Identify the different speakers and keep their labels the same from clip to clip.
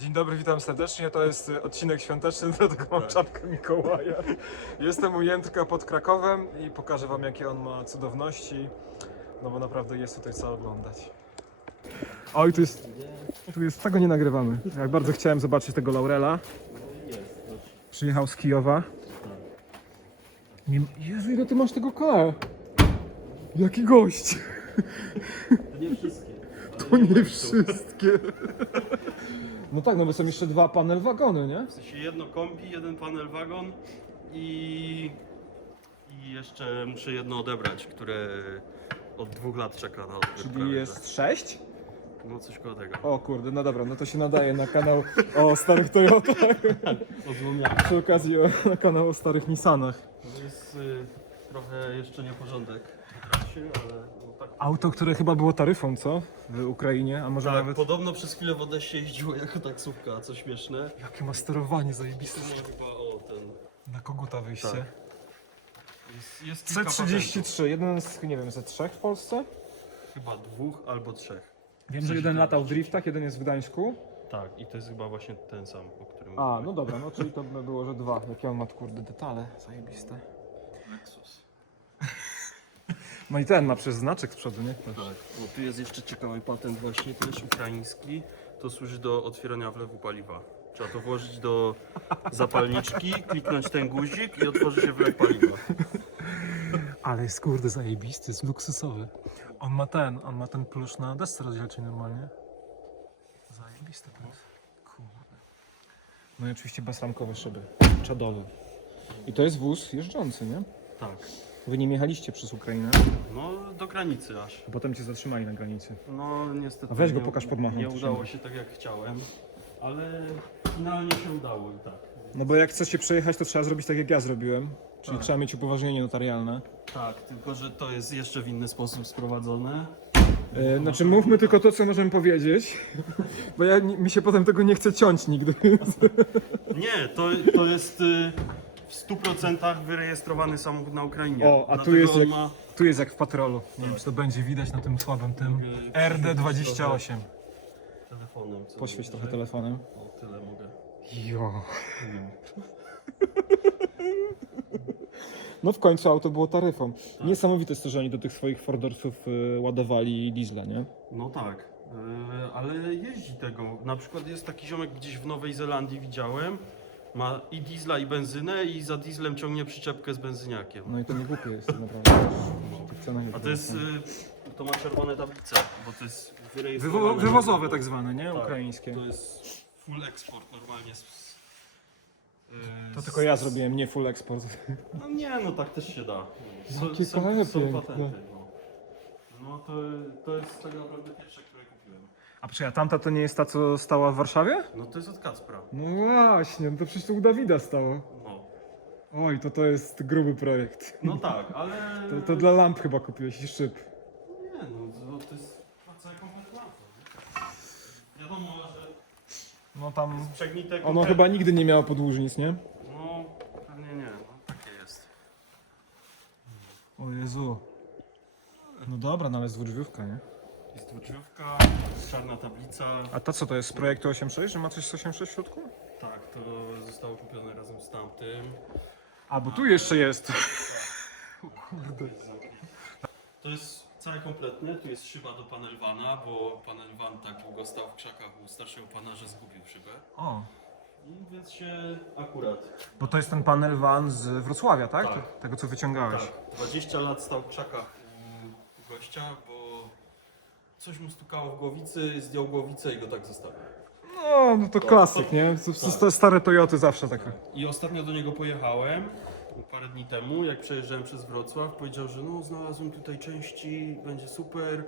Speaker 1: Dzień dobry, witam serdecznie. To jest y, odcinek świąteczny, dlatego mam czapkę Mikołaja. Jestem u Jędrka pod Krakowem i pokażę wam jakie on ma cudowności. No bo naprawdę jest tutaj co oglądać. Oj, tu jest, tu jest, tego nie nagrywamy. Jak bardzo chciałem zobaczyć tego Laurela. Przyjechał z Kijowa. Nie, Jezu, ile ty masz tego koła? Jaki gość!
Speaker 2: To nie wszystkie.
Speaker 1: To nie wszystkie. No tak, no bo są jeszcze dwa panel wagony, nie?
Speaker 2: W sensie jedno kombi, jeden panel wagon i, i jeszcze muszę jedno odebrać, które od dwóch lat czeka na odbiór.
Speaker 1: Czyli
Speaker 2: prawie,
Speaker 1: jest sześć?
Speaker 2: No coś koło tego.
Speaker 1: O kurde, no dobra, no to się nadaje na kanał o starych Toyotach. Przy okazji o, na kanał o starych Nissanach.
Speaker 2: To jest y, trochę jeszcze nieporządek ale no tak.
Speaker 1: Auto, które chyba było taryfą, co? W Ukrainie, a może
Speaker 2: Tak,
Speaker 1: nawet...
Speaker 2: podobno przez chwilę w Odessie jeździło jako taksówka, co śmieszne.
Speaker 1: Jakie ma sterowanie zajebiste.
Speaker 2: ma chyba o ten.
Speaker 1: Na koguta wyjście.
Speaker 2: Tak. Jest, jest kilka patentów.
Speaker 1: C33, jeden z, nie wiem, ze trzech w Polsce?
Speaker 2: Chyba dwóch albo trzech.
Speaker 1: Wiem, że jeden latał w driftach, jeden jest w Gdańsku.
Speaker 2: Tak, i to jest chyba właśnie ten sam, o którym
Speaker 1: A,
Speaker 2: mówiłem.
Speaker 1: no dobra, no czyli to by było, że dwa. Jakie on ma kurde detale, zajebiste.
Speaker 2: Lexus.
Speaker 1: No i ten ma przez znaczek z przodu, nie?
Speaker 2: Tak, bo tu jest jeszcze ciekawy patent właśnie też ukraiński. To służy do otwierania wlewu paliwa. Trzeba to włożyć do zapalniczki, kliknąć ten guzik i otworzy się wlew paliwa.
Speaker 1: Ale jest kurde zajebisty, jest luksusowy. On ma ten, on ma ten plusz na desce rozdzielczej normalnie. Zajebiste to jest. Kurde. No i oczywiście bezramkowe szyby. Czadowe. I to jest wóz jeżdżący, nie?
Speaker 2: Tak.
Speaker 1: Wy nie jechaliście przez Ukrainę,
Speaker 2: No do granicy aż.
Speaker 1: a potem cię zatrzymali na granicy.
Speaker 2: No niestety.
Speaker 1: A weź go
Speaker 2: nie-
Speaker 1: pokaż pod machą,
Speaker 2: Nie
Speaker 1: to się
Speaker 2: udało
Speaker 1: da.
Speaker 2: się tak jak chciałem, ale finalnie się udało i tak.
Speaker 1: No bo jak chcesz się przejechać, to trzeba zrobić tak jak ja zrobiłem. Czyli
Speaker 2: Tak.
Speaker 1: trzeba mieć upoważnienie notarialne.
Speaker 2: Tak, tylko że to jest jeszcze w inny sposób sprowadzone.
Speaker 1: E, znaczy mówmy tylko to, co możemy powiedzieć. Bo ja, mi się potem tego nie chce ciąć nigdy.
Speaker 2: Nie, to, to jest y, w 100% wyrejestrowany samochód na Ukrainie.
Speaker 1: O, a tu
Speaker 2: Dlatego
Speaker 1: jest
Speaker 2: on
Speaker 1: jak-
Speaker 2: ma
Speaker 1: Tu jest jak w patrolu. Nie wiem, czy to będzie widać na tym słabym tym. RD28.
Speaker 2: telefonem. co
Speaker 1: Poświeć trochę telefonem.
Speaker 2: O, tyle mogę.
Speaker 1: Jo. No w końcu auto było taryfą. Niesamowite jest to, że oni do tych swoich Fordorsów y, ładowali diesla, nie?
Speaker 2: No tak, y, ale jeździ tego. Na przykład jest taki ziomek gdzieś w Nowej Zelandii widziałem. Ma i diesla i benzynę i za dieslem ciągnie przyczepkę z benzyniakiem.
Speaker 1: No i to nie głupie jest tak naprawdę. W tych cenach,
Speaker 2: A
Speaker 1: jakie
Speaker 2: to jest,
Speaker 1: są.
Speaker 2: y, to ma czerwone tablice, bo to jest
Speaker 1: Wywo
Speaker 2: wyrejestrowane.
Speaker 1: wywozowe tak zwane, nie?
Speaker 2: Tak,
Speaker 1: Ukraińskie.
Speaker 2: To jest full export normalnie. Z, z, y,
Speaker 1: To tylko ja zrobiłem, nie full export.
Speaker 2: No nie, no tak też się da.
Speaker 1: Jakie
Speaker 2: są, są patenty. No to, to jest tak naprawdę pierwsze, które kupiłem.
Speaker 1: A przecież tamta to nie jest ta, co stała w Warszawie?
Speaker 2: No to jest od Kacpra.
Speaker 1: No właśnie, no to przecież to u Dawida stało.
Speaker 2: No,
Speaker 1: Oj, to to jest gruby projekt.
Speaker 2: no tak, ale...
Speaker 1: To, to dla lamp chyba kupiłeś i szyb.
Speaker 2: Nie no, to, to jest całe kompletne auto. nie? Wiadomo, że
Speaker 1: No tam...
Speaker 2: przegnite
Speaker 1: Ono chyba nigdy nie miało podłużnic, nie?
Speaker 2: No, pewnie nie, no takie jest.
Speaker 1: O Jezu. No dobra, no ale jest dwudrzwiówka, nie?
Speaker 2: Jest dwudrzwiówka, czarna tablica.
Speaker 1: A to co to jest z projektu 8.6, że ma coś z 8.6 w środku?
Speaker 2: Tak, to zostało kupione razem z tamtym.
Speaker 1: A, bo tu jeszcze jest.
Speaker 2: To jest całe kompletne, tu jest szyba do panelwana, bo panelwan tak długo stał w krzakach u starszego pana, że zgubił szybę.
Speaker 1: O,
Speaker 2: I więc się akurat,
Speaker 1: bo to jest ten panel van z Wrocławia, tak?
Speaker 2: Tak.
Speaker 1: Te- Tego co wyciągałeś.
Speaker 2: tak, 20 lat stał w krzakach gościa, bo coś mu stukało w głowicy, zdjął głowicę i go tak zostawił.
Speaker 1: No, no to klasyk, nie? To Stare Toyoty zawsze takie.
Speaker 2: I ostatnio do niego pojechałem, parę dni temu, jak przejeżdżałem przez Wrocław, powiedział, że no znalazłem tutaj części, będzie super.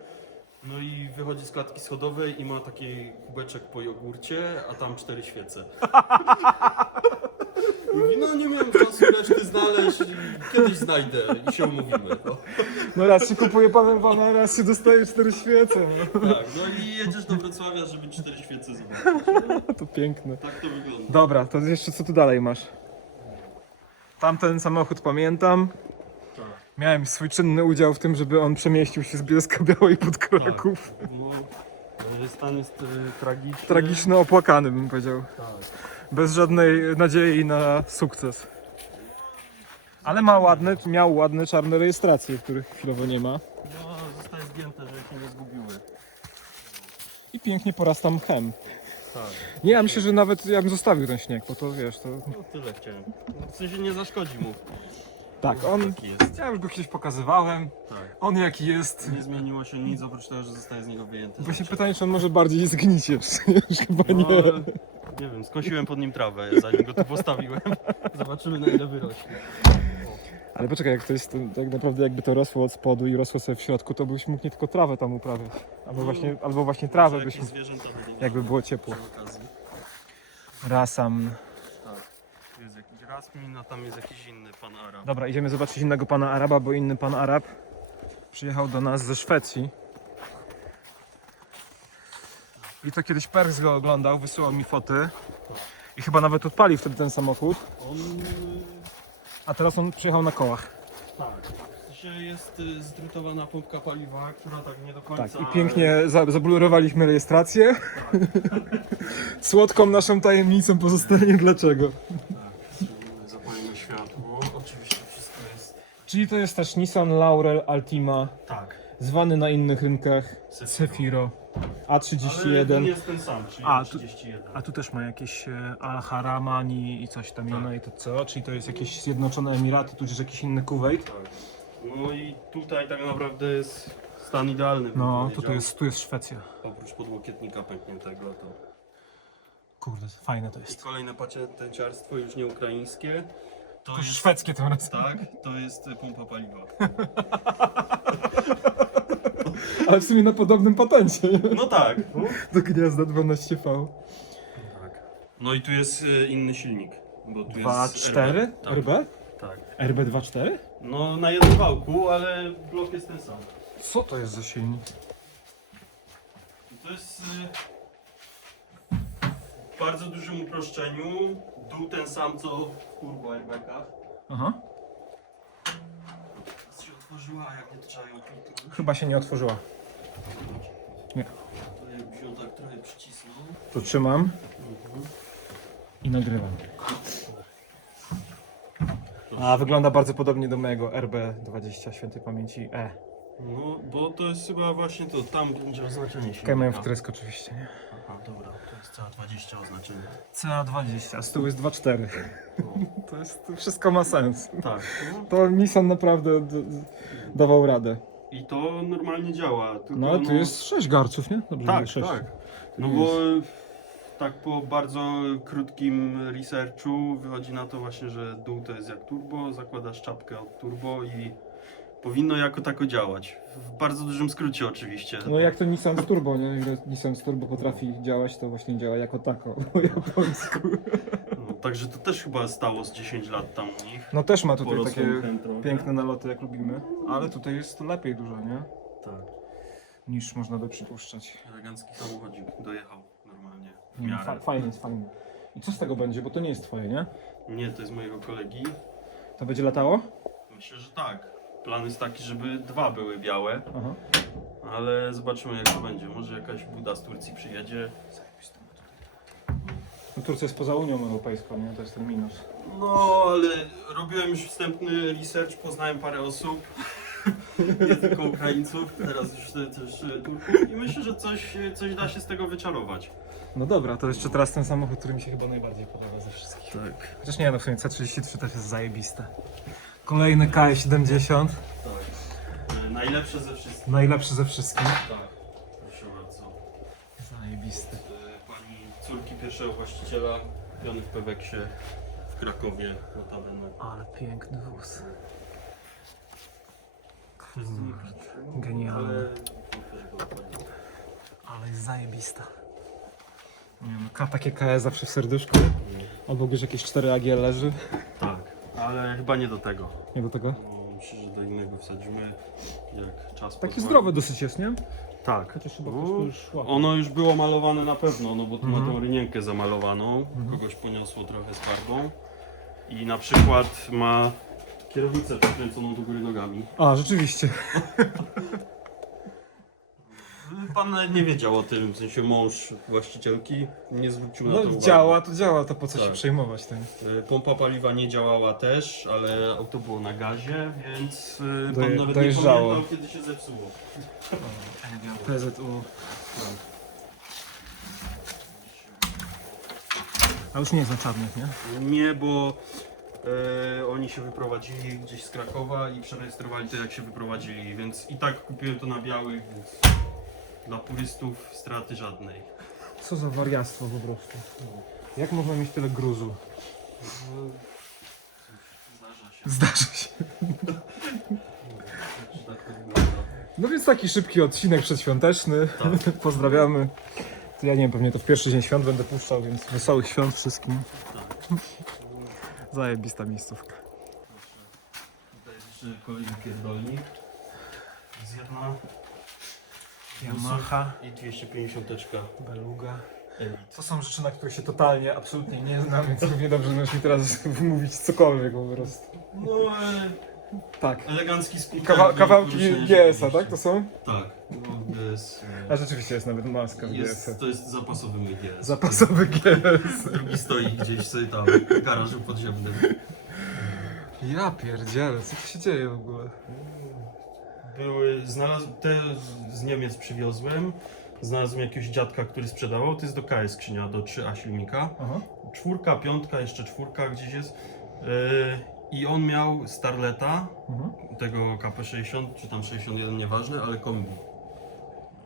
Speaker 2: No i wychodzi z klatki schodowej i ma taki kubeczek po jogurcie, a tam cztery świece. Mówi, no nie miałem czasu reszty znaleźć, kiedyś znajdę i się umówimy. No.
Speaker 1: No raz się kupuje panel vana, raz się dostaje cztery świece. No.
Speaker 2: Tak, no i jedziesz do Wrocławia, żeby cztery świece zobaczyć.
Speaker 1: To piękne.
Speaker 2: Tak to wygląda.
Speaker 1: Dobra, to jeszcze co tu dalej masz? Tamten samochód pamiętam.
Speaker 2: Tak.
Speaker 1: Miałem swój czynny udział w tym, żeby on przemieścił się z Bielska Białej pod Kraków.
Speaker 2: No, Stan jest e, tragiczny.
Speaker 1: Tragiczny, opłakany bym powiedział.
Speaker 2: Tak.
Speaker 1: Bez żadnej nadziei na sukces. Ale ma ładne, miał ładne czarne rejestracje, których chwilowo nie ma.
Speaker 2: No, zostaje zgięte, żeby się nie zgubiły.
Speaker 1: I pięknie porasta mchem.
Speaker 2: Tak.
Speaker 1: Nie, ja myślę, że nawet ja bym zostawił ten śnieg, bo to wiesz, to...
Speaker 2: No tyle chciałem. No, w sensie nie zaszkodzi mu.
Speaker 1: Tak, on...
Speaker 2: Taki jest.
Speaker 1: Ja już go kiedyś pokazywałem.
Speaker 2: Tak.
Speaker 1: On jaki jest.
Speaker 2: Nie zmieniło się nic oprócz tego, że zostaje z niego wyjęty.
Speaker 1: Właśnie pytanie, czy on może bardziej zgnić jeszcze. Chyba
Speaker 2: No,
Speaker 1: nie.
Speaker 2: Nie wiem, skosiłem pod nim trawę, zanim go tu postawiłem. Zobaczymy na ile wyrośnie.
Speaker 1: Ale poczekaj, jak to jest to, tak naprawdę jakby to rosło od spodu i rosło sobie w środku, to byś mógł nie tylko trawę tam uprawiać. Albo
Speaker 2: No,
Speaker 1: właśnie, albo właśnie trawę byś mógł,
Speaker 2: zwierzęta
Speaker 1: jakby było ciepło.
Speaker 2: przy okazji.
Speaker 1: Rasam.
Speaker 2: Tak. Tu jest jakiś Rasmin, a tam jest jakiś inny pan Arab.
Speaker 1: Dobra, idziemy zobaczyć innego pana Araba, bo inny pan Arab przyjechał do nas ze Szwecji. I to kiedyś Perks go oglądał, wysyłał mi foty. I chyba nawet odpalił wtedy ten samochód.
Speaker 2: On...
Speaker 1: A teraz on przyjechał na kołach.
Speaker 2: Tak. Sensie jest y, zdrutowana pompka paliwa, która tak nie do końca...
Speaker 1: Tak, i pięknie za, zablurowaliśmy rejestrację. Słodką naszą tajemnicą pozostanie dlaczego.
Speaker 2: Tak, zapalimy światło. Oczywiście wszystko jest...
Speaker 1: Czyli to jest też Nissan Laurel Altima,
Speaker 2: Tak.
Speaker 1: zwany na innych rynkach
Speaker 2: Cefiro.
Speaker 1: Cefiro
Speaker 2: Ale to
Speaker 1: A31.
Speaker 2: nie jest ten sam, czyli
Speaker 1: A, tu-
Speaker 2: 31.
Speaker 1: A tu też ma jakieś e, Al-Haramani i coś tam inne i to co? Czyli to jest jakieś Zjednoczone Emiraty, tudzież jakiś inny Kuwait?
Speaker 2: Tak. No i tutaj tak naprawdę jest stan idealny. bym
Speaker 1: No,
Speaker 2: powiedział.
Speaker 1: to tu jest, tu jest Szwecja.
Speaker 2: Oprócz podłokietnika pękniętego to...
Speaker 1: Kurde, fajne to
Speaker 2: I
Speaker 1: jest.
Speaker 2: kolejne pacięciarstwo, już nie ukraińskie. To
Speaker 1: To
Speaker 2: jest...
Speaker 1: szwedzkie tym razem.
Speaker 2: Tak, to jest y, pompa paliwa.
Speaker 1: Ale w sumie na podobnym patencie. nie?
Speaker 2: No tak.
Speaker 1: Do gniazda 12V.
Speaker 2: tak. No i tu jest y, inny silnik. Bo tu
Speaker 1: 2.4
Speaker 2: jest Tak,
Speaker 1: RB?
Speaker 2: tak.
Speaker 1: RB 2.4?
Speaker 2: No na jednym wałku, ale blok jest ten sam.
Speaker 1: Co to jest za silnik?
Speaker 2: I To jest y, w bardzo dużym uproszczeniu. Dół ten sam co w turbo airbagach.
Speaker 1: Aha.
Speaker 2: Teraz się otworzyła, a jak nie trzeba ją
Speaker 1: Chyba się nie otworzyła. Nie.
Speaker 2: To jakbyś ją tak trochę przycisnął.
Speaker 1: To trzymam
Speaker 2: Mhm.
Speaker 1: i nagrywam. A wygląda bardzo podobnie do mojego RB20 świętej pamięci E.
Speaker 2: No, bo to jest chyba właśnie to, tam będzie oznaczenie silnika.
Speaker 1: KMF wtrysk oczywiście, nie?
Speaker 2: Aha, dobra, to jest cała 20 oznaczenie.
Speaker 1: CA20, a z tyłu jest 2.4.
Speaker 2: No.
Speaker 1: To jest, to wszystko ma sens.
Speaker 2: Tak. No.
Speaker 1: To Nissan naprawdę d- dawał radę.
Speaker 2: I to normalnie działa. Tylko,
Speaker 1: No ale tu jest 6 garców, nie? Dobrze
Speaker 2: Tak,
Speaker 1: sześć.
Speaker 2: tak. No bo tak po bardzo krótkim researchu wychodzi na to właśnie, że dół to jest jak turbo, zakładasz czapkę od turbo i powinno jako tako działać. W bardzo dużym skrócie oczywiście.
Speaker 1: No jak to Nissan z Turbo, nie? Nissan z Turbo potrafi działać, to właśnie działa jako tako po japońsku.
Speaker 2: Także to też chyba stało z 10 lat tam u nich.
Speaker 1: No też ma tutaj takie piękne naloty jak lubimy, ale tutaj jest lepiej dużo, nie?
Speaker 2: Tak.
Speaker 1: Niż można by przypuszczać.
Speaker 2: Elegancki samochodzik dojechał normalnie. W
Speaker 1: Nie,
Speaker 2: miarę.
Speaker 1: fa- fajnie jest, fajnie. I co z tego będzie, bo to nie jest twoje, nie?
Speaker 2: Nie, to jest mojego kolegi.
Speaker 1: To będzie latało?
Speaker 2: Myślę, że tak. Plan jest taki, żeby dwa były białe,
Speaker 1: Aha.
Speaker 2: ale zobaczymy jak to będzie. Może jakaś buda z Turcji przyjedzie.
Speaker 1: No Turcja jest poza Unią Europejską, nie? To jest ten minus.
Speaker 2: No, ale robiłem już wstępny research, poznałem parę osób. Nie tylko Ukraińców, teraz już te- też e, Turków i myślę, że coś, coś da się z tego wyczarować.
Speaker 1: No dobra, to jeszcze teraz ten samochód, który mi się chyba najbardziej podoba ze wszystkich.
Speaker 2: Tak.
Speaker 1: Chociaż nie, no w sumie C33 też jest zajebiste. Kolejny KE70,
Speaker 2: Tak. E, Najlepsze ze wszystkich.
Speaker 1: najlepszy ze wszystkich.
Speaker 2: Tak. Proszę bardzo.
Speaker 1: Zajebisty.
Speaker 2: E, córki pierwszego właściciela, kupiony w Peweksie w Krakowie, notabene.
Speaker 1: Ale piękny wóz.
Speaker 2: Jest
Speaker 1: Genialny.
Speaker 2: Ale...
Speaker 1: jest zajebista. Nie wiem, K- takie KE zawsze w serduszku. Albo gdzieś jakieś 4 AG leży.
Speaker 2: Tak, ale chyba nie do tego.
Speaker 1: Nie do tego.
Speaker 2: No, Myślę, że do innego wsadzimy, jak czas
Speaker 1: Takie
Speaker 2: pozwoli.
Speaker 1: zdrowe dosyć jest, nie?
Speaker 2: Tak.
Speaker 1: Chociaż chyba ktoś tu już łapie.
Speaker 2: Ono już było malowane na pewno, no bo tu
Speaker 1: Mhm.
Speaker 2: ma tą rynienkę zamalowaną, kogoś poniosło trochę z farbą i na przykład ma kierownicę przykręconą do góry nogami.
Speaker 1: A, rzeczywiście.
Speaker 2: Pan nawet nie wiedział o tym, w sensie mąż właścicielki nie zwrócił na to
Speaker 1: No
Speaker 2: uwagi.
Speaker 1: działa, to działa, to po co się
Speaker 2: Tak.
Speaker 1: przejmować tym?
Speaker 2: Y, Pompa paliwa nie działała też, ale auto było na gazie, więc y, pan
Speaker 1: Doje-
Speaker 2: nawet
Speaker 1: dojeżdżało.
Speaker 2: nie pamiętał kiedy się zepsuło.
Speaker 1: PZU. A już nie jest na czarnych, nie?
Speaker 2: Nie, bo e, oni się wyprowadzili gdzieś z Krakowa i przerejestrowali to jak się wyprowadzili, więc i tak kupiłem to na białych, więc dla turystów straty żadnej.
Speaker 1: Co za wariactwo po prostu. Jak można mieć tyle gruzu?
Speaker 2: Zdarza się.
Speaker 1: Zdarza się.
Speaker 2: tak to wygląda.
Speaker 1: No więc taki szybki odcinek przedświąteczny.
Speaker 2: Tak.
Speaker 1: Pozdrawiamy. To ja nie wiem, pewnie to w pierwszy dzień świąt będę puszczał, więc wesołych świąt wszystkim. Zajebista miejscówka.
Speaker 2: Tutaj jeszcze kolejny pierdolnik. Z jedna
Speaker 1: Yamaha,
Speaker 2: i 250
Speaker 1: Beluga.
Speaker 2: Elite.
Speaker 1: To są rzeczy, na których się totalnie, absolutnie nie znam, więc równie dobrze możesz mi teraz mówić cokolwiek po prostu.
Speaker 2: No, e,
Speaker 1: Tak.
Speaker 2: elegancki skutek.
Speaker 1: Kawa kawałki GS-a, tak? To są?
Speaker 2: Tak, no, GS.
Speaker 1: A rzeczywiście jest nawet maska w
Speaker 2: Jest,
Speaker 1: GS.
Speaker 2: to jest zapasowy mój GS.
Speaker 1: Zapasowy GS.
Speaker 2: Drugi stoi gdzieś sobie tam w garażu podziemnym.
Speaker 1: Ja pierdzielę, co tu się dzieje w ogóle?
Speaker 2: Były, znalazłem, te z Niemiec przywiozłem. Znalazłem jakiegoś dziadka, który sprzedawał. To jest do KS skrzynia, do 3A silnika.
Speaker 1: Aha.
Speaker 2: Czwórka, piątka, jeszcze czwórka gdzieś jest. Yy, I on miał Starleta,
Speaker 1: Mhm.
Speaker 2: tego KP60, czy tam 61, nieważne, ale kombi.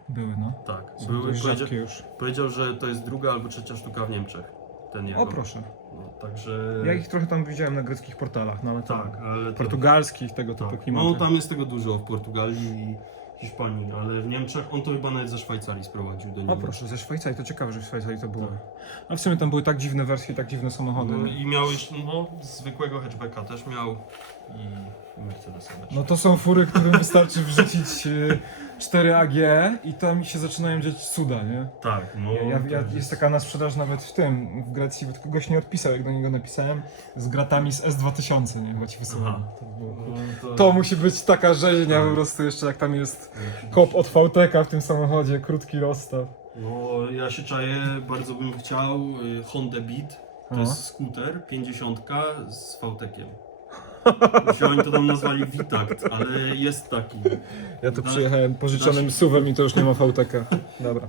Speaker 1: Były, no.
Speaker 2: Tak,
Speaker 1: Są
Speaker 2: były.
Speaker 1: dość
Speaker 2: Powiedział,
Speaker 1: rzadkie już.
Speaker 2: powiedział, że to jest druga albo trzecia sztuka w Niemczech. Ten jego.
Speaker 1: O proszę.
Speaker 2: No, także.
Speaker 1: Ja ich trochę tam widziałem na greckich portalach, no ale
Speaker 2: Tak, ale to...
Speaker 1: portugalskich, tego typu
Speaker 2: Tak.
Speaker 1: klimaty.
Speaker 2: No tam jest tego dużo w Portugalii i Hiszpanii, ale w Niemczech on to chyba nawet ze Szwajcarii sprowadził do
Speaker 1: O
Speaker 2: Niemiec.
Speaker 1: proszę, ze Szwajcarii, to ciekawe, że w Szwajcarii to było.
Speaker 2: Tak.
Speaker 1: A w sumie tam były tak dziwne wersje, tak dziwne samochody.
Speaker 2: No, I miał jeszcze, no, zwykłego hatchbacka też miał i Mercedesa.
Speaker 1: No to są fury, którym wystarczy wrzucić y, 4 AG i tam się zaczynają dziać cuda, nie?
Speaker 2: Tak, no.
Speaker 1: Ja, ja,
Speaker 2: to
Speaker 1: ja,
Speaker 2: już
Speaker 1: jest taka na sprzedaż nawet w tym, w Grecji, bo tylko gość nie odpisał, jak do niego napisałem, z gratami z S2000, nie? Chyba ci wysyłałem.
Speaker 2: Aha.
Speaker 1: To, było-
Speaker 2: No, to,
Speaker 1: to musi być taka rzeźnia
Speaker 2: Tak.
Speaker 1: po prostu jeszcze, jak tam jest kop od VTK w tym samochodzie, krótki rozstaw.
Speaker 2: No ja się czaję, bardzo bym chciał y, Honda Beat. To
Speaker 1: No.
Speaker 2: jest skuter 50 z VTEC-iem. Myślę, oni to tam nazwali Vitakt, ale jest taki.
Speaker 1: Ja tu przyjechałem pożyczonym suwem i to już nie ma VTK. Dobra.